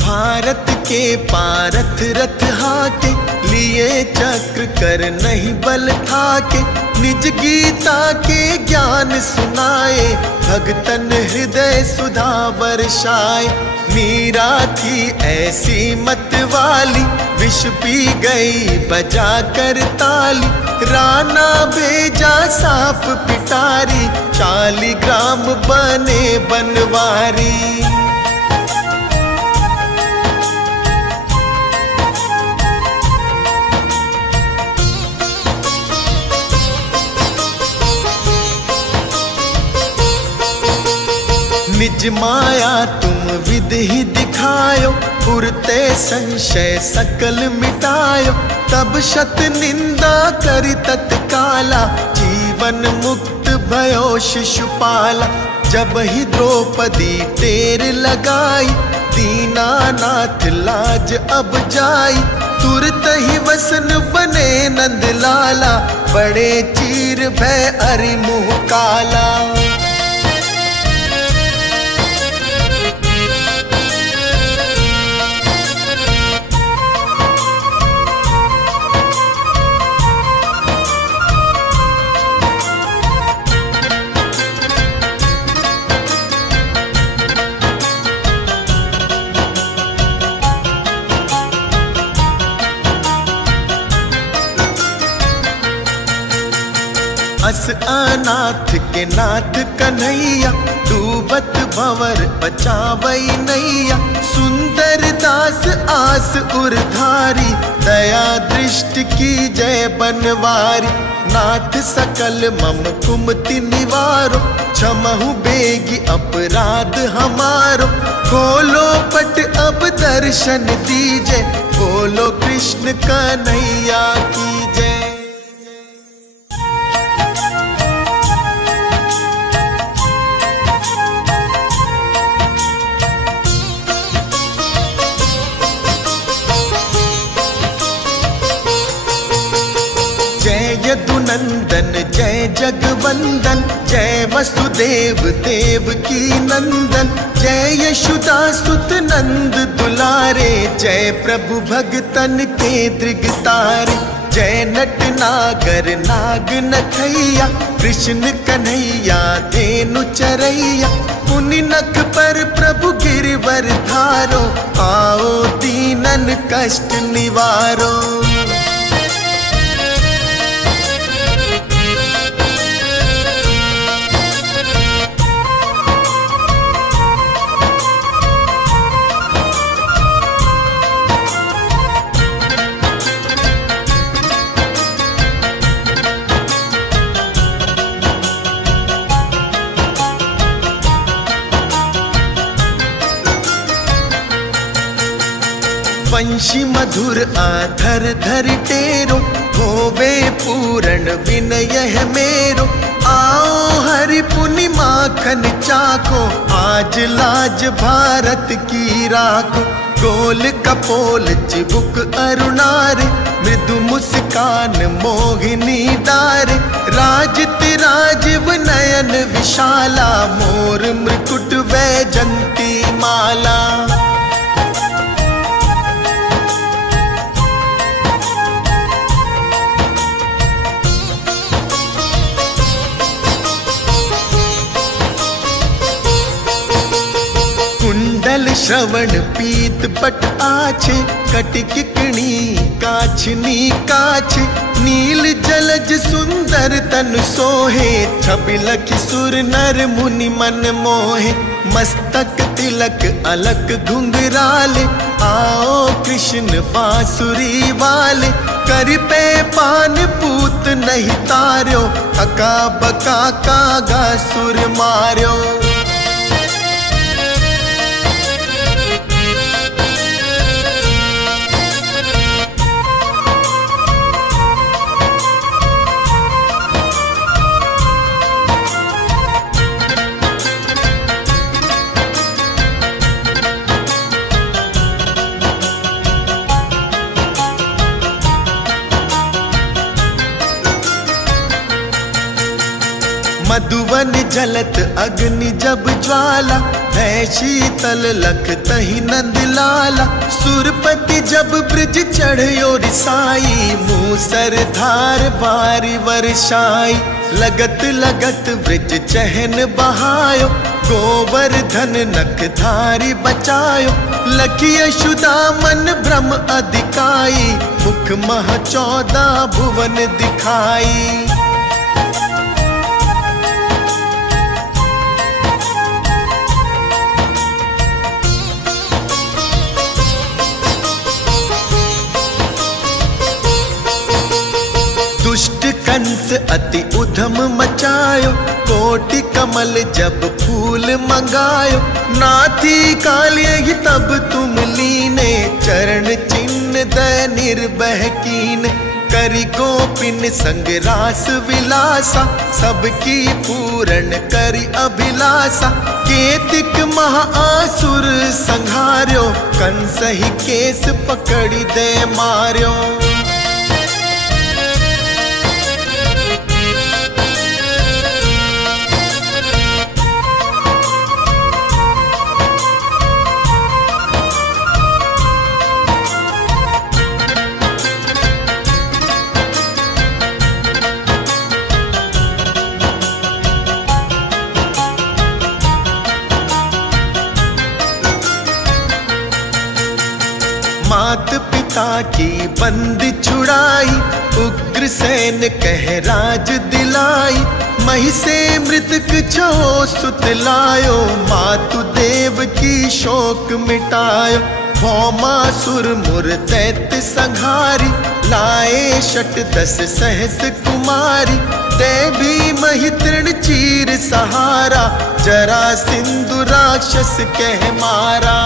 भारत के पारथ रथ हाके, लिए चक्र कर नहीं बल थाके, निज गीता के ज्ञान सुनाए, भगतन हृदय सुधा वर्षाए। मीरा थी ऐसी मत वाली, विष पी गई बजा कर ताली, राणा भेजा सांप पिटारी, शालिग्राम बने बनवारी। निज माया तुम विधि दिखायो, पुरते संशय सकल मिटायो, तब शत निंदा करि तत्काला, जीवन मुक्त भयो शिशुपाला। जब ही द्रौपदी टेर लगाई, दीनानाथ लाज अब जाई, तुरत ही वसन बने नंदलाला, बड़े चीर भय अरि मुँह काला। अस अनाथ के नाथ कन्हैया, डूबत भंवर बचावई नैया, सुंदर दास आस उरधारी, दया दृष्टि की जय बनवारी। नाथ सकल मम कुमति निवारो, क्षमहु बेगी अपराध हमारो, खोलो पट अब दर्शन दीजे, बोलो कृष्ण कन्हैया की जय। जय यदुनंदन जय जगवंदन, जय वसुदेव देव की नंदन, जय यशोदा सुत नंद दुलारे, जय प्रभु भगतन के दृगतारे। जय नट नागर नाग नथैया, कृष्ण कन्हैया धेनु चरैया, पुनि नख पर प्रभु गिरवर धारो, आओ दीनन कष्ट निवारो। वंशी मधुर आधर धर टेरो, होवे पूर्ण विनय है मेरो, आओ हरि पुनि माखन चाखो, आज लाज भारत की राखो। गोल कपोल चिबुक अरुणारे, मृदु मुस्कान मोहिनी डारे, राजित राजीव नयन विशाला, मोर मृकुट वैजंती माला। कुंडल श्रवण पीत पट आछे, कटिक किणी काछनी काछे, नील जलज सुंदर तन सोहे, छबिलख सुर नर मुनि मन मोहे। मस्तक तिलक अलक घुंघराले, आओ कृष्ण बांसुरी वाले, कर पे पान पूत नहीं तार्यो, अका बका कागा सुर मार्यो। मधुवन बन जलत अग्नि जब ज्वाला, है शीतल लख तही नंद लाला। सुरपति जब ब्रिज चढ़यो रिसाई, मूसर धार बारी वर्षाई। लगत लगत ब्रिज चहन बहायो, गोवर्धन नख धारी बचायो। लखी यशोदामन ब्रह्म अधिकाई, मुख मह 14 भुवन दिखाई। दुष्ट कंस अति उधम मचायो, कोटि कमल जब फूल मंगायो। नाथी कालिय ही तब तुम लीने, चरण चिन्ह दय निर्भय कीन। करी गोपिन संग रास विलासा, सबकी पूर्ण करी अभिलाषा। केतिक महाआसुर संहार्यो, कंस ही केस पकड़ी दे मार्यो। मात पिता की बंद छुड़ाई, उग्रसेन कह राज दिलाई। मही से मृतक छो सुत लायो, मातु देव की शोक मिटायो। भौमासुर मुर दैत्य संहारी, लाए शत 10 सहस कुमारी। ते भी मही तृण चीर सहारा, जरा सिंधु राक्षस कह मारा।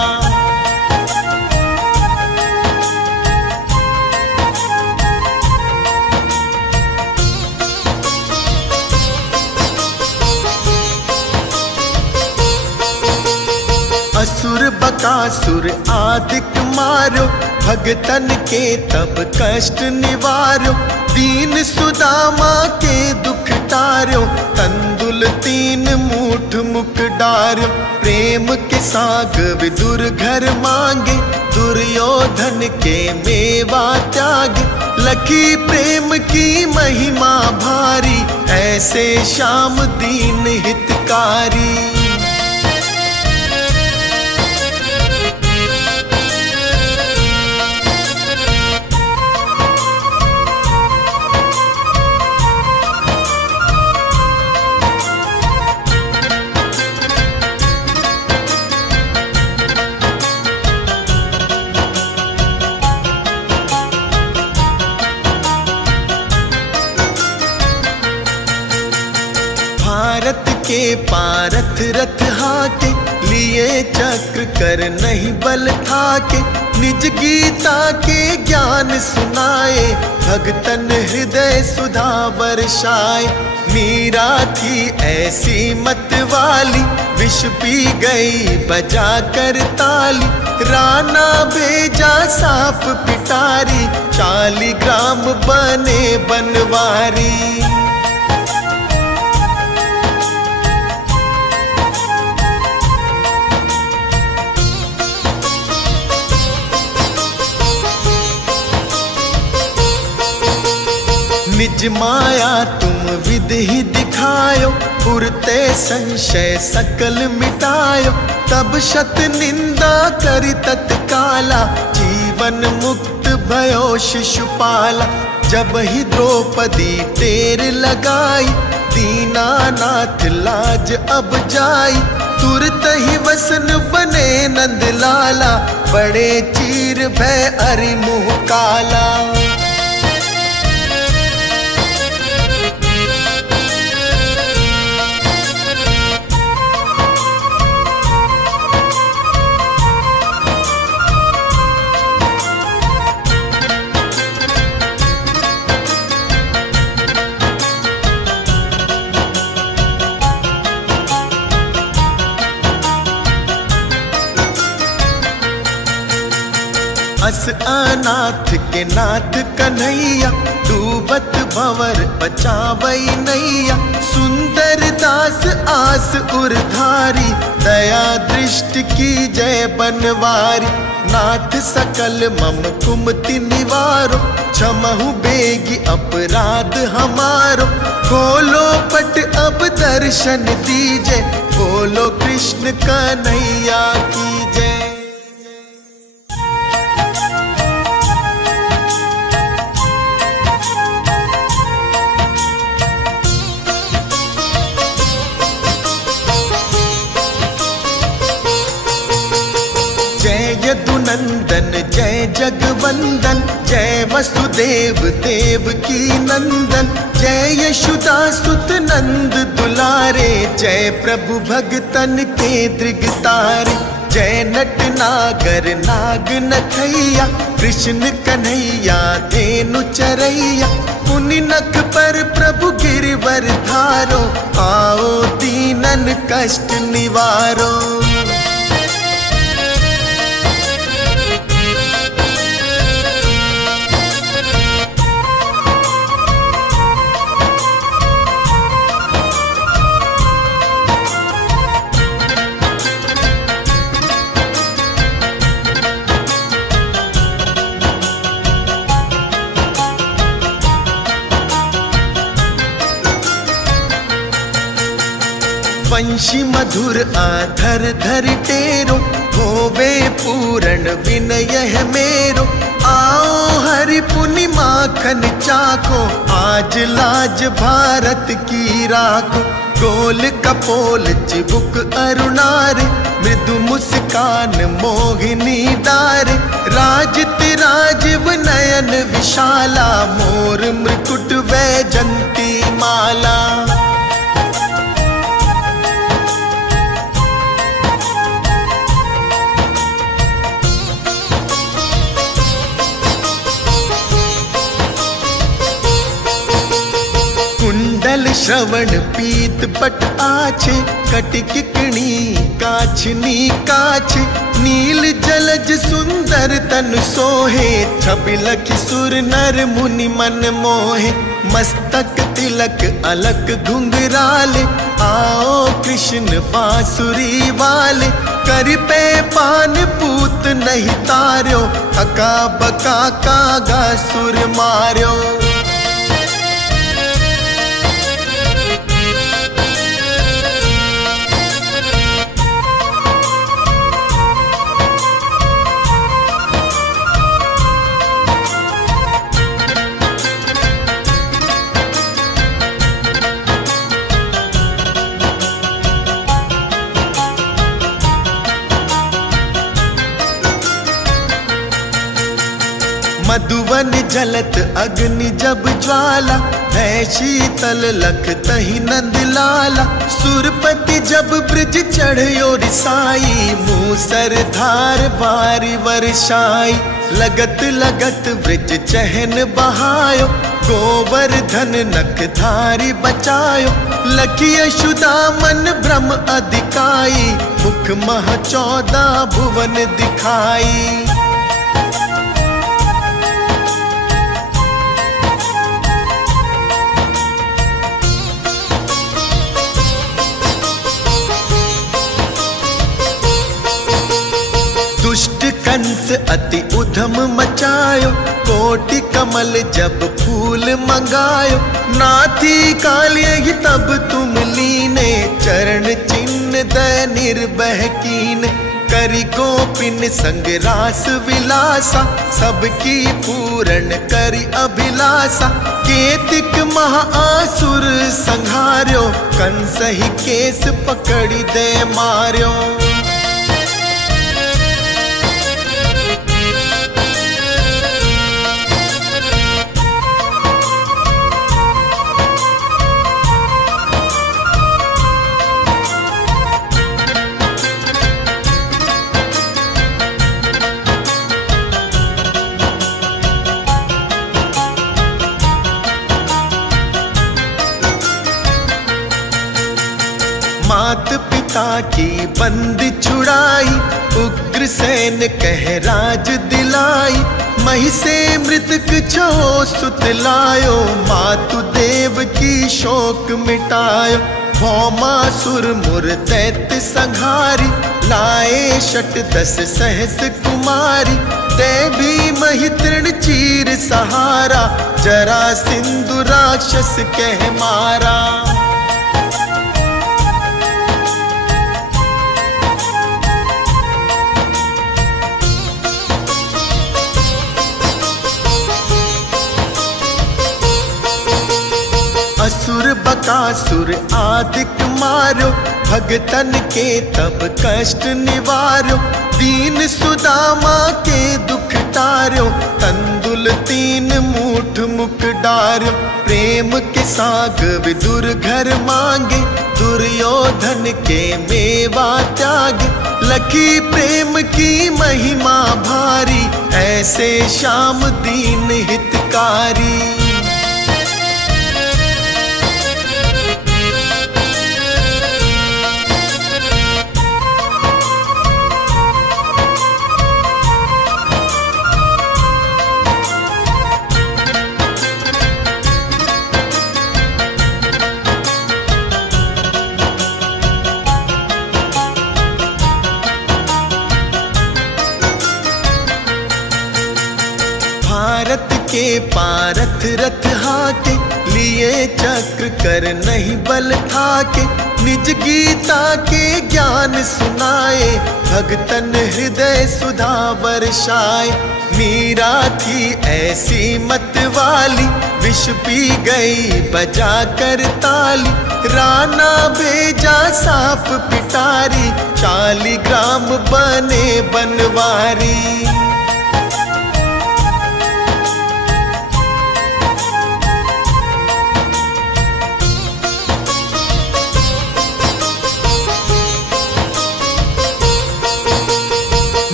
असुर बकासुर आदिक मारो, भगतन के तब कष्ट निवारो। दीन सुदामा के दुख टार्यो, तंदुल 3 मूठ मुख डार्यो। प्रेम के साग विदुर घर मांगे, दुर्योधन के मेवा त्यागे। लखी प्रेम की महिमा भारी, ऐसे श्याम दीन हितकारी। भारत के पारथ रथ हाके, लिए चक्र कर नहीं बल थाके। निज गीता के ज्ञान सुनाए, भगतन हृदय सुधा वर्षाए। मीरा थी ऐसी मत वाली, विष पी गई बजा कर ताली। राणा भेजा सांप पिटारी, 40 ग्राम बने बनवारी। निज माया तुम विधि दिखायो, पुरते संशय सकल मिटायो। तब शत निंदा करि तत्काला, जीवन मुक्त भयो शिशुपाला। जब ही द्रौपदी टेर लगाई, दीनानाथ लाज अब जाई। तुरत ही वसन बने नंद लाला, बड़े चीर भय अरि मुँह काला। दास अनाथ के नाथ कन्हैया, डूबत भंवर बचावई नैया। सुंदर दास आस उरधारी, दया दृष्टि की जय बनवारी। नाथ सकल मम कुमति निवारो, क्षमहु बेगी अपराध हमारो। खोलो पट अब दर्शन दीजे, बोलो कृष्ण कन्हैया की जय। जय यदुनंदन जय जगवंदन, जय वसुदेव देव की नंदन। जय यशोदा सुत नंद दुलारे, जय प्रभु भगतन के दृगतारे। जय नट नागर नाग नथैया, कृष्ण कन्हैया धेनु चरैया। पुनि नख पर प्रभु गिरवर धारो, आओ दीनन कष्ट निवारो। वंशी मधुर आधर धर टेरो, होवे पूर्ण विनय है मेरो। आओ हरि पुनि माखन चाखो, आज लाज भारत की राखो। गोल कपोल चिबुक अरुणारे, मृदु मुस्कान मोहिनी डारे। राजति राजीव नयन विशाला, मोर मृकुट वैजंती माला। कुंडल श्रवण पीत पट आछे, कटिकिकणी काछनी काछे। नील जलज सुंदर तन सोहे, छबिलखि सुर नर मुनि मन मोहे। मस्तक तिलक अलक घुंघराले, आओ कृष्ण बांसुरी वाले। कर पे पान पूत नहीं तार्यो, अका बका कागा सुर मार्यो। मधुवन जलत अग्नि जब ज्वाला, है शीतल लख तही नंद लाला। सुरपति जब ब्रिज चढ़यो रिसाई, मूसर धार बारी वर्षाई। लगत लगत ब्रिज चहन बहायो, गोवर्धन नख धारी बचायो। लखी यशोदा मन भ्रम अधिकाई, मुख मह 14 भुवन दिखाई। दुष्ट कंस अति उधम मचायो, कोटि कमल जब फूल मंगायो। नाथी काल्य ही तब तुम लीने, चरण चिन्ह दय निर्भय कीन। करि गोपिन संग रास विलासा, सबकी पूर्ण करि अभिलाषा। केतिक महाआसुर संहार्यो, कंस ही केस पकड़ी दे मार्यो। मात पिता की बंद छुड़ाई, उग्रसेन कह राज दिलाई। मही से मृतक छो सुतलायो, मातु देव की शोक मिटायो। भौमासुर मुर दैत्य संहारी, लाए शट 10 सहस कुमारी। ते भी मही तृण चीर सहारा, जरा सिंधु राक्षस कह मारा। असुर बकासुर आदिक मारो, भगतन के तब कष्ट निवारो। दीन सुदामा के दुख टार्यो, तंदुल 3 मूठ मुख डार्यो। प्रेम के साग विदुर घर मांगे, दुर्योधन के मेवा त्यागे। लखी प्रेम की महिमा भारी, ऐसे श्याम दीन हितकारी। भारत के पारथ रथ हाके, लिए चक्र कर नहीं बल ठाके। निज गीता के ज्ञान सुनाए, भगतन हृदय सुधा वर्षाए। मीरा थी ऐसी मत वाली, विष पी गई बजा कर ताली। राना भेजा सांप पिटारी, 40 ग्राम बने बनवारी।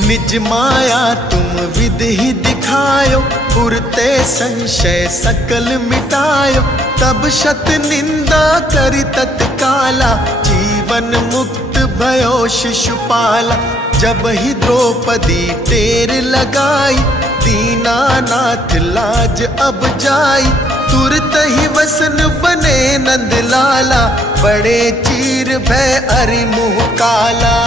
निज माया तुम विधि ही दिखायो, पुरते संशय सकल मिटायो। तब शत निंदा करी तत्काला, जीवन मुक्त भयो शिशुपाला। जब ही द्रौपदी टेर लगाई, दीनानाथ लाज अब जाई। तुरत ही वसन बने नंदलाला, बड़े चीर भय अरि मुँह काला।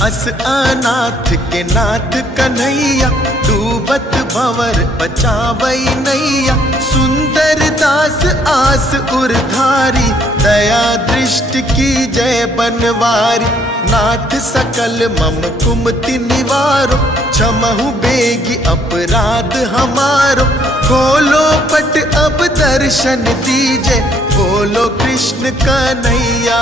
अस अनाथ के नाथ कन्हैया, डूबत भंवर बचावई नैया। सुंदर दास आस उरधारी, दया दृष्टि की जय बनवारी। नाथ सकल मम कुमति निवारो, क्षमहु बेगी अपराध हमारो। खोलो पट अब दर्शन दीजे, बोलो कृष्ण कन्हैया